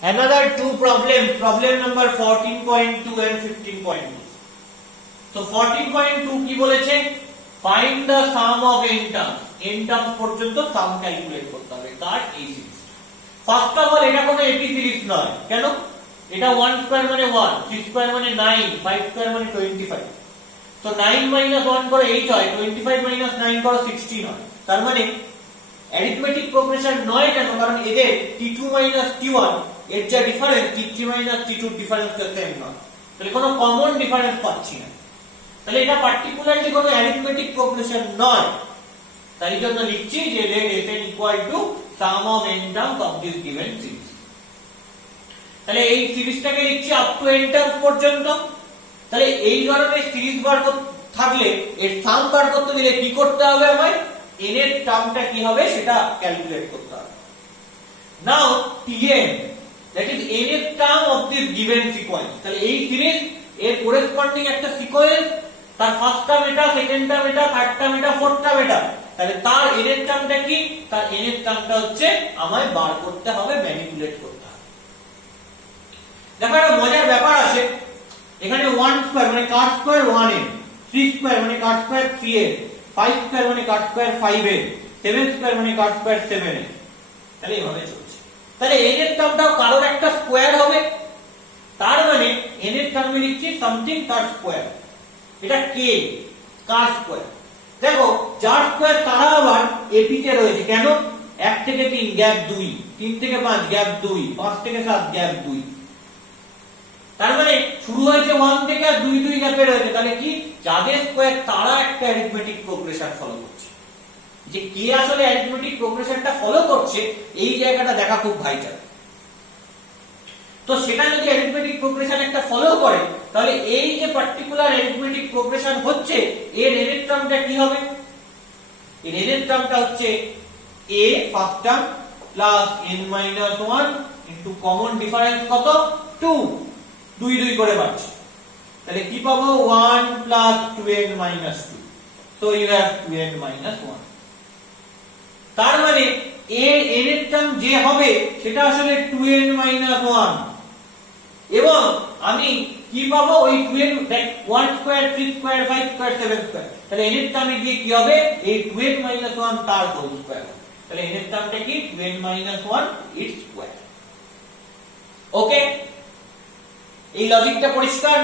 Another two problems, problem number 14.2 and 15.2. So 14.2 কি বলেছে? Find the sum of n terms. n terms পর্যন্ত sum calculate করতে হবে তার এই সিরিজ। ফার্স্ট অফ অল এটা কোনো এপি সিরিজ নয়। কেন? এটা 1 স্কয়ার মানে 1, 3 স্কয়ার মানে 9, 5 স্কয়ার মানে 25। তো 9 - 1 করো 8 হয়, 25 - 9 করো 16 হয়। তার মানে অ্যারিথমেটিক প্রোগ্রেশন নয় কেন? কারণ এদের t2 - t1 এর যা ডিফারেন্স t3 - t2 ডিফারেন্সটা সেম নয়। তাহলে কোনো কমন ডিফারেন্স পাচ্ছি না। তাহলে এটা পার্টিকুলারলি কোনো অ্যারিথমেটিক প্রোগ্রেশন নয়। তাই জন্য লিখছি যে let Sn = sum of n terms of this given series। তাহলে এই সিরিজটাকে লিখছি আপ টু n টার্মস পর্যন্ত। তাহলে এই ধরনের সিরিজ বার থাকলে এর সাম বার করতে গেলে কি করতে হবে? আমায় n এর টার্মটা কি হবে সেটা ক্যালকুলেট করতে হবে। নাও tn that is n এর term of this given sequence. তাহলে এই সিরিজ এর করেসপন্ডিং একটা সিকোয়েন্স, তার ফার্স্ট টার্ম এটা, সেকেন্ড টার্ম এটা, থার্ড টার্ম এটা, ফোর্থ টার্ম এটা। তাহলে তার n এর টার্মটা কি? তার n এর টার্মটা হচ্ছে আমায় বার করতে হবে, ম্যানিপুলেট করতে হবে। দেখো একটা মজার ব্যাপার আছে, এখানে 1 স্কয়ার মানে কাট স্কয়ার 1n, 3 স্কয়ার মানে কাট স্কয়ার 3n, 5 স্কয়ার মানে কাট স্কয়ার 5n, 7 স্কয়ার মানে কাট স্কয়ার 7n। তাহলে এইভাবে চলছে। তাহলে n এর টার্মটাও কারোর একটা স্কয়ার হবে। তার মানে n এর টার্মে লিখছি সামথিং তার স্কয়ার। এটা k কার স্কয়ার। দেখো যার স্কয়ার তারা আবার এপিতে রয়েছে। কেন? 1 থেকে 3 গ্যাপ 2, 3 থেকে 5 গ্যাপ 2, 5 থেকে 7 গ্যাপ 2। তার মানে শুরু হয়েছে 1 থেকে আর 2 2 গ্যাপে রয়েছে। তাহলে কি যাদের স্কয়ার তারা একটা অ্যারিথমেটিক প্রোগ্রেশন ফলো করছে। যে কে আসলে অ্যারিথমেটিক প্রোগ্রেশনটা ফলো করছে এই জায়গাটা দেখা খুব ভাইটাল। তো সেটা যদি অ্যারিথমেটিক প্রোগ্রেশন একটা ফলো করে তাহলে এই যে পার্টিকুলার অ্যারিথমেটিক প্রোগ্রেশন হচ্ছে এর n এর টার্মটা কি হবে? এর n এর টার্মটা হচ্ছে a first term plus n - 1 into common difference কত? 2, 2 2 করে পাচ্ছি। তাহলে কি পাবো? 1 plus 2n - 2। So you have 2n - 1। তার মানে এর n এর টার্ম যে হবে সেটা আসলে 2n - 1। এবং আমি কি পাবো? ওই 2n 1 square, 3 square, 5 square, 7 square. তাহলে n এর টার্মে গিয়ে কি হবে? এই 2n - 1 তার হোল স্কয়ার। তাহলে n এর টার্মটা কি? 2n - 1 it's square. ওকে, এই লজিকটা পরিষ্কার?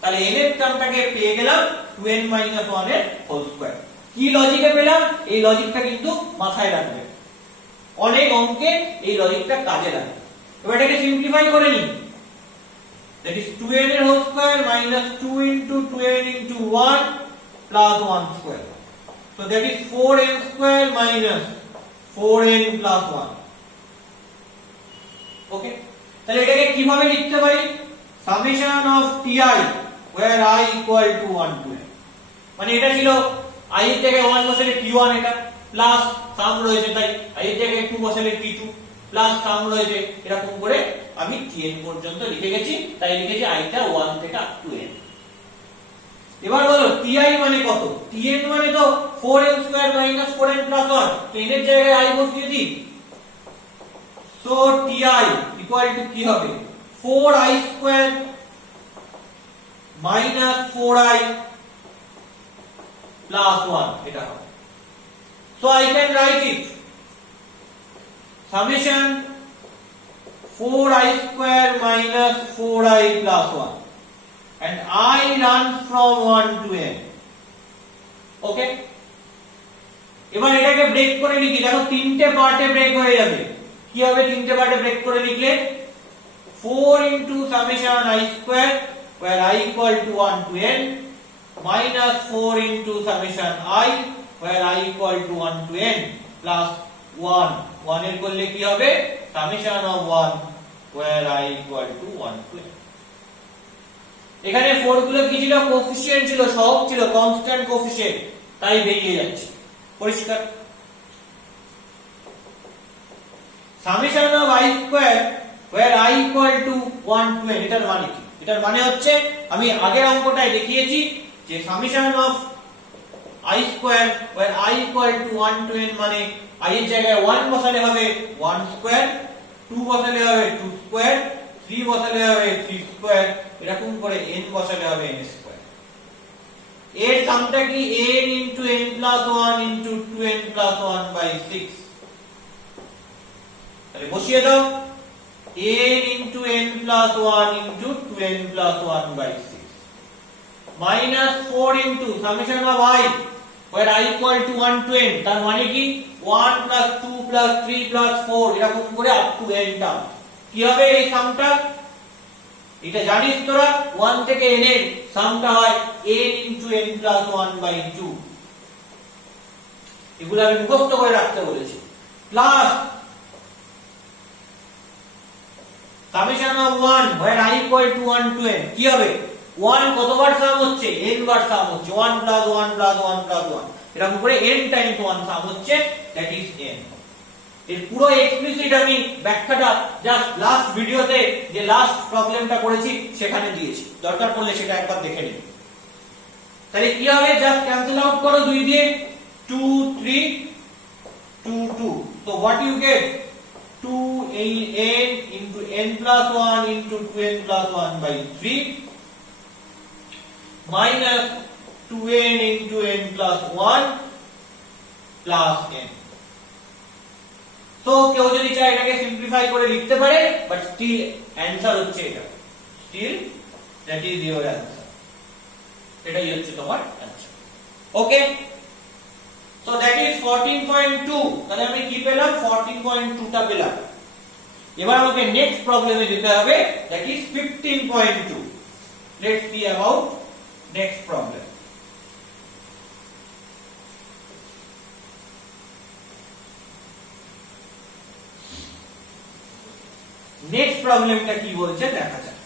তাহলে n এর টার্মটাকে পেয়ে গেলাম 2n - 1 এর হোল স্কয়ার। কি লজিকে পেলাম? এই লজিকটা কিন্তু মাথায় রাখবে, অনেক অঙ্কে এই লজিকটা কাজে লাগে। এবার এটাকে সিম্পলিফাই করে নিই। that is 2n এর whole square minus 2 into 2n into 1 plus 1 square. So that is 4n square minus 4n plus 1. Okay, তাহলে এটাকে কিভাবে লিখতে পারি? summation of ti where i equal to 1 to n। মানে এটা ছিল i এর জায়গায় 1 বসালে t1 এটা প্লাস সাম রয়েছে, তাই i এর জায়গায় 2 বসালে t2 প্লাস সাম রয়েছে। এরকম করে আমি tn পর্যন্ত লিখে গেছি। তাই লিখেছি i টা 1 থেকে up to n। এবার বলো ti মানে কত? tn মানে তো 4n square minus 4n plus 1। তো n এর জায়গায় i বসিয়ে দিই। সো ti equal to কি হবে? 4i square minus 4i plus 1 এটা হবে। So I can write it summation 4i square minus 4i plus 1 and I runs from 1 to n. Okay, এবার এটাকে ব্রেক করে লিখি। দেখো তিনটে পার্টে ব্রেক হয়ে যাবে। কি হবে তিনটে পার্টে ব্রেক করে লিখলে? 4 into summation i square where i equal to 1 to n minus 4 into summation I where i equal to 1 to n plus 1 1 এর করলে কি হবে? summation of 1 where i equal to 1 to n। এখানে 4 গুলো কি ছিল? কোএফিসিয়েন্ট ছিল, সহগ ছিল, কনস্ট্যান্ট কোএফিসিয়েন্ট, তাই বেরিয়ে যাচ্ছে। পরিষ্কার? summation of i square where i equal to 1 to n এটার মানে কি? এটার মানে হচ্ছে আমি আগের অঙ্কটায় দেখিয়েছি যে summation of i square where i equal to 1 to n মানে i এর জায়গায় 1 বসালে হবে 1 স্কয়ার 2 বসালে হবে 2 স্কয়ার, 3 বসালে হবে 3 স্কয়ার, এরকম করে n বসালে হবে n স্কয়ার। এর সামটা কি n into n plus 1 into 2n plus 1 by 6। তাহলে বসিয়ে দাও n into n plus 1 into 2n plus 1 by 6 minus 4 into summation of I where I equal to 1 to n, তার মানে কি 1 plus 2 plus 3 plus 4 এরকম করে up to n টার্ম। কি হবে এই সামটা? এটা জানিস তোরা 1 থেকে n এর সামটা হয় n into n plus 1 by 2। এগুলো আমি মুখস্থ করে রাখতে বলেছি। Plus summation of 1 where I equal to 1 to n, কি হবে 1 কতবার সাম হচ্ছে n বার সাম হচ্ছে 1 plus 1 plus 1 plus 1 এরকম করে n times 1 সাম হচ্ছে, that is n। এর পুরো এক্সপ্লিসিট আমি ব্যাখ্যাটা জাস্ট লাস্ট ভিডিওতে যে লাস্ট প্রবলেমটা করেছি সেখানে দিয়েছি, দরকার পড়লে সেটা একবার দেখে নিন। তাহলে কি হবে জাস্ট ক্যান্সেল আউট করো 2 দিয়ে 2 3 2 2, so what you get 2n into n plus 1 into 2n plus 1 by 3 minus 2n into n plus 1 plus n। So কেউ যদি চায় এটাকে সিম্পলিফাই করে লিখতে পারে, বাট স্টিল অ্যানসার হচ্ছে এটা, still that is your answer, এটাই হচ্ছে তোমার answer. Okay, so that is 14.2। তাহলে আমি কি পেলাম 14.2 টা পেলাম। এবার আমাকে নেক্সট প্রবলেমে যেতে হবে, that is 15.2। Let's see about next problem. Next প্রবলেমটা কি বলছে দেখা যাক।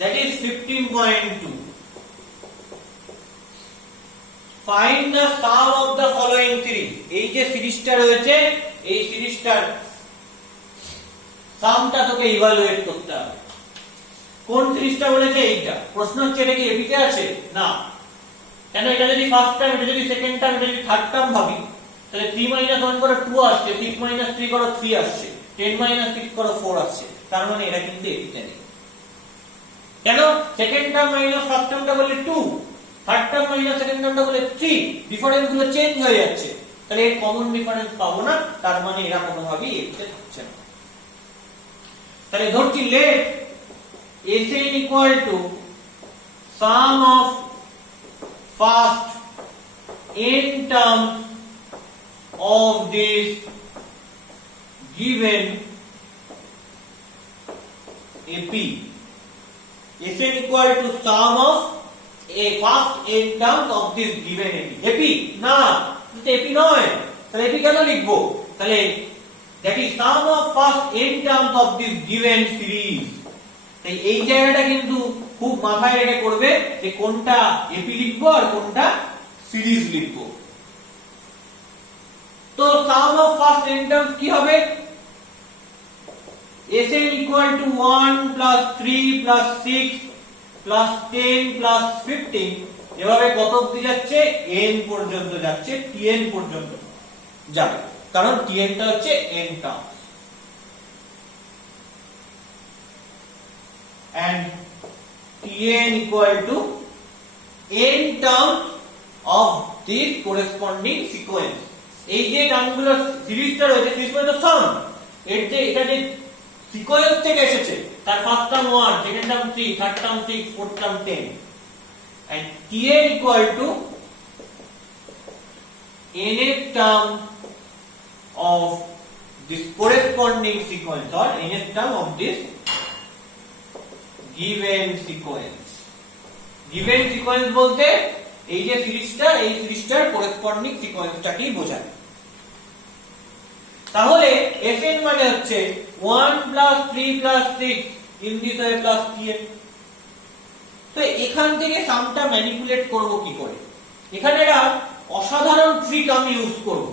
That is 15.2. Find the sum of the following series. এই যে সিরিজটা রয়েছে এই সিরিজটার সামটা তোকে ইভালুয়েট করতে হবে। কোন সিরিজটা বলেছে এইটা? প্রশ্ন হচ্ছে এটা কি এবিতে আছে? না। কেন? এটা যদি ফার্স্ট টার্ম, এটা যদি সেকেন্ড টার্ম, এটা যদি থার্ড টার্ম ভাবি, তাহলে 3 - 1 করো 2 আসছে, 6 - 3 করো 3 আসছে, 10 - 6 করো 4 আসছে। তার মানে এটা কিন্তু এবিতে নেই। কেন? সেকেন্ড টার্ম মাইনাস ফার্স্ট টার্মটা বলে 2, থার্ড টার্ম মাইনাস সেকেন্ড টার্মটা বলে 3, ডিফারেন্স গুলো চেঞ্জ হয়ে যাচ্ছে। তাহলে এর কমন ডিফারেন্স পাবো না, তার মানে এরা কোনোভাবেই এবিতে থাকছে না। তাহলে ধরছি late Sn equal to sum of first n terms of this given AP. Sn equal to sum of a first n terms of this given AP. AP না, এটা AP নয়, তাহলে AP কেন লিখবো? তাহলে that is sum of first n terms of this given series। তাই এই জায়গাটা কিন্তু খুব মাথায় রেখে করবে যে কোনটা এপি লিখবো আর কোনটা সিরিজ লিখবো। তো সাম অফ ফার্স্ট n টার্মস কি হবে? Sn equal to 1 plus 3 plus 6 plus 10 plus 15 এভাবে কত অবধি যাচ্ছে? n পর্যন্ত যাচ্ছে, tn পর্যন্ত যাবে, কারণ tn টা হচ্ছে n term. And Tn equal to n terms of this corresponding sequence। এই যে টার্মগুলোর সিরিজটা রয়েছে, সিরিজ মানে তো সাম, এর যে এটা যে সিকোয়েন্স থেকে এসেছে, তার first term 1, second term 3, third term 6, fourth term 10, and Tn equal to nth term of this corresponding sequence or nth term of this given sequence। given sequence বলতে এই যে সিরিজটা, এই সিরিজটার করেসপন্ডিং সিকোয়েন্সটাকেই বোঝায়। তাহলে Fn মানে হচ্ছে 1 plus 3 plus 6 in this way plus Tn। তো এখান থেকে সামটা ম্যানিপুলেট করব কি করে? এখানে একটা অসাধারণ ট্রিক আমি ইউজ করব,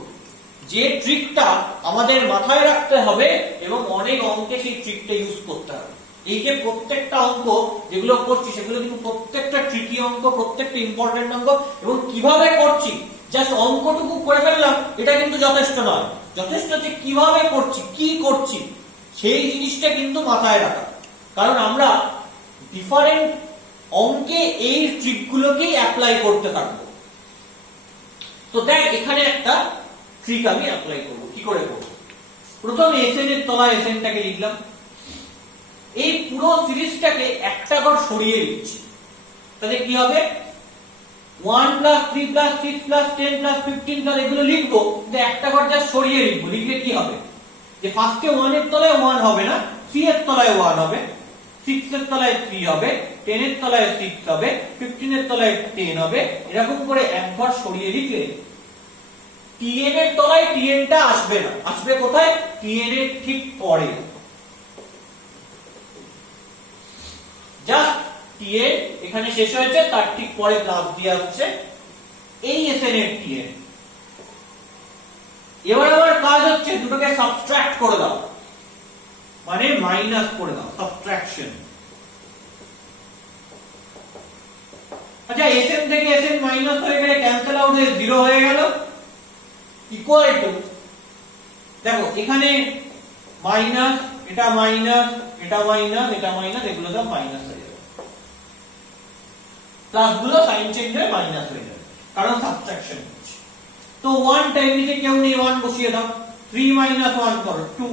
যে ট্রিকটা আমাদের মাথায় রাখতে হবে এবং অনেক অঙ্কে সেই ট্রিকটা ইউজ করতে হবে। এই যে প্রত্যেকটা অঙ্ক যেগুলো করছি সেগুলো কিন্তু প্রত্যেকটা ট্রিকি অঙ্ক, প্রত্যেকটা ইম্পর্টেন্ট অঙ্ক, এবং কিভাবে করছি জাস্ট অঙ্কটুকু করে ফেললাম এটা কিন্তু যথেষ্ট নয়। যথেষ্ট যে কিভাবে করছি, কি করছি সেই জিনিসটা কিন্তু মাথায় রাখা। কারণ আমরা ডিফারেন্ট অঙ্কে এই ট্রিকগুলোকেই অ্যাপ্লাই করতে থাকবো। তো দেখ এখানে একটা ট্রিক আমি অ্যাপ্লাই করব। কি করে করব? প্রথমে এসএন এর তলায় এসএনটাকে লিখলাম। এই পুরো সিরিজটাকে একটা ঘর সরিয়ে দিচ্ছি। তাহলে কি হবে? 1 + 3 + 6 + 10 + 15 তাহলে এগুলো লিখবো, কিন্তু একটা ঘর যা সরিয়ে লিখবো। লিখলে কি হবে? যে ফার্স্টে 1 এর তলায় 1 হবে না, 3 এর তলায় 1 হবে, 6 এর তলায় 3 হবে, 10 এর তলায় 6 হবে, 15 এর তলায় 10 হবে। এরকম করে এক ঘর সরিয়ে লিখলে tn এর তলায় tn টা আসবে না, আসবে কোথায়? tn এর ঠিক পরে। জাস্ট tn এখানে শেষ হয়েছে, তার ঠিক পরে প্লাস দিয়ে আসছে এই এসএন এর tn। এবার আমার কাজ হচ্ছে দুটোকে সাবট্রাক্ট করে দাও, মানে মাইনাস করে দাও, সাবট্রাকশন। আচ্ছা, এসএন থেকে এসএন মাইনাস হয়ে গেলে ক্যান্সেল আউট হয়ে 0 হয়ে গেল, ইকুয়াল টু, দেখো এখানে মাইনাস, এটা মাইনাস, এটা মাইনাস, এটা মাইনাস, এগুলো সব মাইনাস হয়ে যাবে, প্লাস গুলো সাইন চেঞ্জ হয়ে মাইনাস হয়ে যাবে, কারণ সাবট্রাকশন হচ্ছে। তো 1 টাইম নিচে কেউ নেই, 1 বসিয়ে দাও। 3 - 1 করো 2,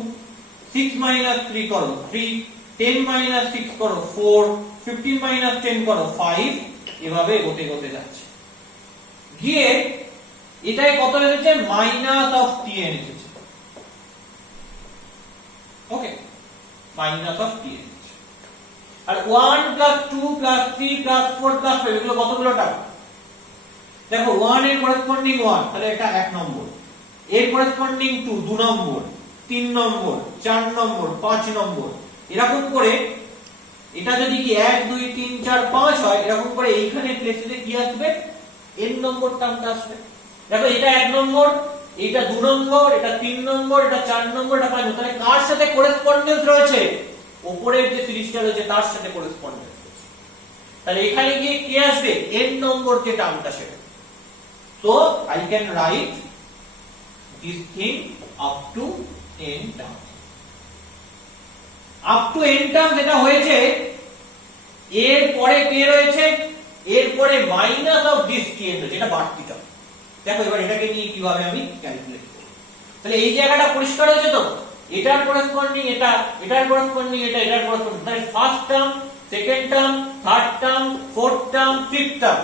6 - 3 করো 3, 10 - 6 করো 4, 15 - 10 করো 5, এভাবে এগোতে এগোতে যাচ্ছে। গিয়ে এটাই কত এসেছে? মাইনাস অফ tn এসেছে। ওকে, মাইনাস অফ tn। আর 1 + 2 + 3 + 4 + 5 এগুলো কতগুলো টার্ম? দেখো 1 এর করেসপন্ডিং 1, তাহলে এটা 1 নম্বর, এর করেসপন্ডিং 2 2 নম্বর, 3 নম্বর, 4 নম্বর, 5 নম্বর, এরকম করে এটা যদি কি 1 2 3 4 5 হয়, এরকম করে এইখানে প্লেসে কি আসবে? n নম্বর টার্মটা আসবে। দেখো এটা 1 নম্বর, এটা 2 নম্বর, এটা 3 নম্বর, এটা 4 নম্বর, এটা 5 নম্বর। তাহলে কার সাথে করেসপন্ডেন্স রয়েছে? উপরের যে সিরিজটা রয়েছে তার সাথে করেসপন্ডেন্স রয়েছে। তাহলে এখানে গিয়ে কি আসবে? n নম্বর যে টার্মটা সেটা। So I can write this thing up to n terms. Up to n terms এটা হয়েছে, এর পরে কে রয়েছে? এর পরে মাইনাস অফ দিস tn, যেটা বাড়তি টার্ম। দেখো এবার এটাকে নিয়ে কিভাবে আমি ক্যালকুলেট করব। তাহলে এই জায়গাটা পরিষ্কার হয়েছে তো? এটার করেসপন্ডিং এটা, এটার করেসপন্ডিং এটা, এটার করেসপন্ডিং, তাহলে first term, second term, third term, fourth term, fifth term,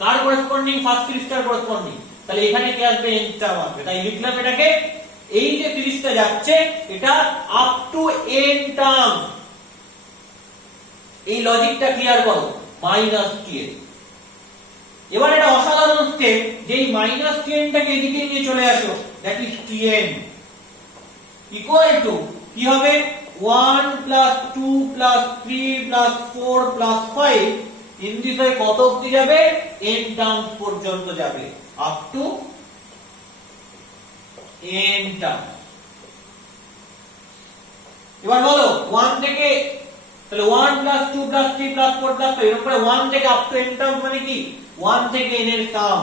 কার করেসপন্ডিং? ফার্স্ট সিরিজটার করেসপন্ডিং। তাহলে এখানে কি আসবে? n টার্ম আসবে। তাই লিখলাম এটাকে, এই যে সিরিজটা যাচ্ছে এটা আপ টু n টার্ম। এই লজিকটা ক্লিয়ার করো, মাইনাস tn। এবার এটা অসাধারণ স্টেপ, যে এই মাইনাস tn টাকে এদিকে নিয়ে চলে আসো, that is tn equal to কি হবে? 1 + 2 + 3 + 4 + 5 ইন দিস ওয়ে কত অবধি যাবে? n টার্মস পর্যন্ত যাবে, আপ টু n টার্মস। এবার বলো 1 থেকে, তাহলে 1 + 2 + 3 + 4 + 5 এরকম করে 1 থেকে আপ টু n টার্মস মানে কি? 1 থেকে n এর সাম,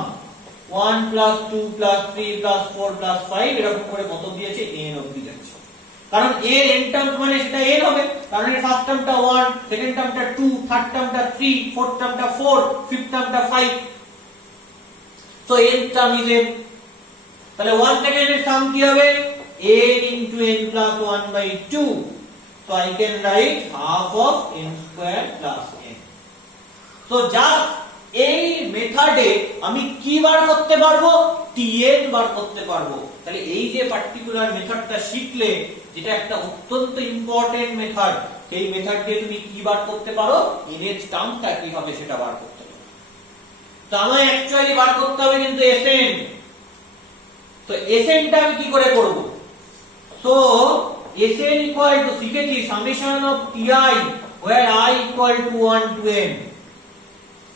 1 + 2 + 3 + 4 + 5 এরকম করে কত দিয়েছে? n অবধি যাচ্ছে। কারণ এর n টার্মস মানে সেটা n হবে, কারণ এর ফার্স্ট টার্মটা 1, সেকেন্ড টার্মটা 2, থার্ড টার্মটা 3, ফোর্থ টার্মটা 4, ফিফথ টার্মটা 5। So n term is n। তাহলে 1 থেকে n এর সাম কি হবে? n * n + 1/2। So I can write half of n² + n। So just এই মেথডে আমি কি বার করতে পারবো? tn বার করতে পারবো। তাহলে এই যে পার্টিকুলার মেথডটা শিখলে, যেটা একটা অত্যন্ত ইম্পর্টেন্ট মেথড, সেই মেথড দিয়ে তুমি কি বার করতে পারো? n এর টার্মটা কি হবে সেটা বার করতে পারো। তো আমায় অ্যাকচুয়ালি বার করতে হবে কিন্তু Sn। তো Sn টা আমি কি করে করব? সো Sn ইকুয়াল টু, শিখেছি summation of ti where I equal to 1 to n,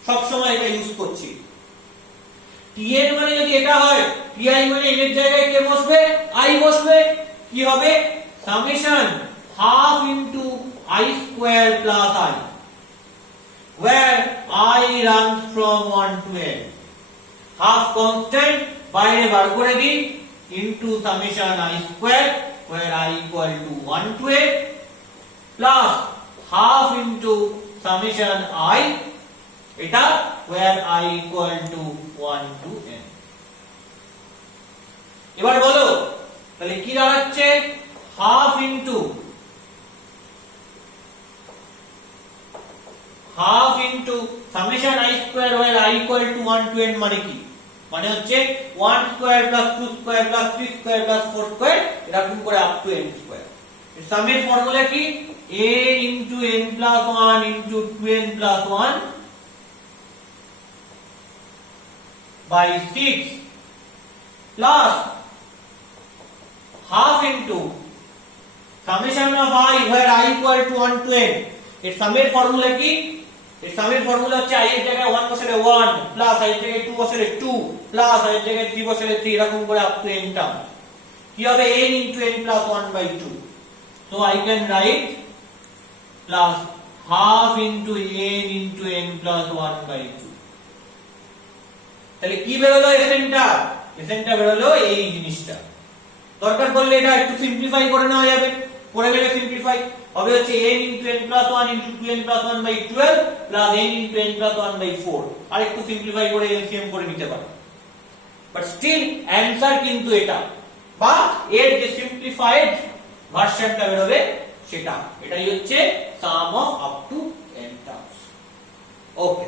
সব সময় এটা ইউজ করছি। tn মানে যদি এটা হয়, ti মানে n এর জায়গায় কে বসবে? I বসবে। কি হবে? Summation half into I square plus I, where I runs from 1 to n. Half constant বাইরে বার করে দিই into summation I square, where I equal to 1 to n, plus half into summation I, এটা where I equal to 1 to n. এবার বলো তাহলে কি দাঁড়াচ্ছে, half into summation I square where I equal to 1 to n মানে কি, মানে হচ্ছে 1 square plus 2 square plus 3 square plus 4 square এরকম করে up to n square. এর সামের ফর্মুলা কি, a into n plus 1 into 2n plus 1 by 6 plus half into summation of I where I equal to 1 to n. এর সামের formula কি, এর সামের formula হচ্ছে I এর জায়গায় 1 বসালে 1 প্লাস I এর জায়গায় 2 বসালে 2 প্লাস I এর জায়গায় 3 বসালে 3 এরকম করে আপ টু n টার্ম। কি হবে, n into n plus 1 by 2. So I can write plus half into n into n plus 1 by 2. তাহলে কি বেরোলো এসেনটা, এসেনটা বেরোলো এই জিনিসটা। দরকার পড়লে এটা একটু সিম্পলিফাই করে নেওয়া যাবে, করে নেবে সিম্পলিফাই হবে হচ্ছে n into n plus 1 into 2n plus 1 by 12 plus n into n plus 1 by 4, আর একটু সিম্পলিফাই করে এলসিএম করে নিতে পারো, বাট স্টিল অ্যানসার কিন্তু এটা, বা এর যে সিম্পলিফাইড ভার্সনটা বেরোবে সেটা, এটাই হচ্ছে sum of up to n terms. Okay.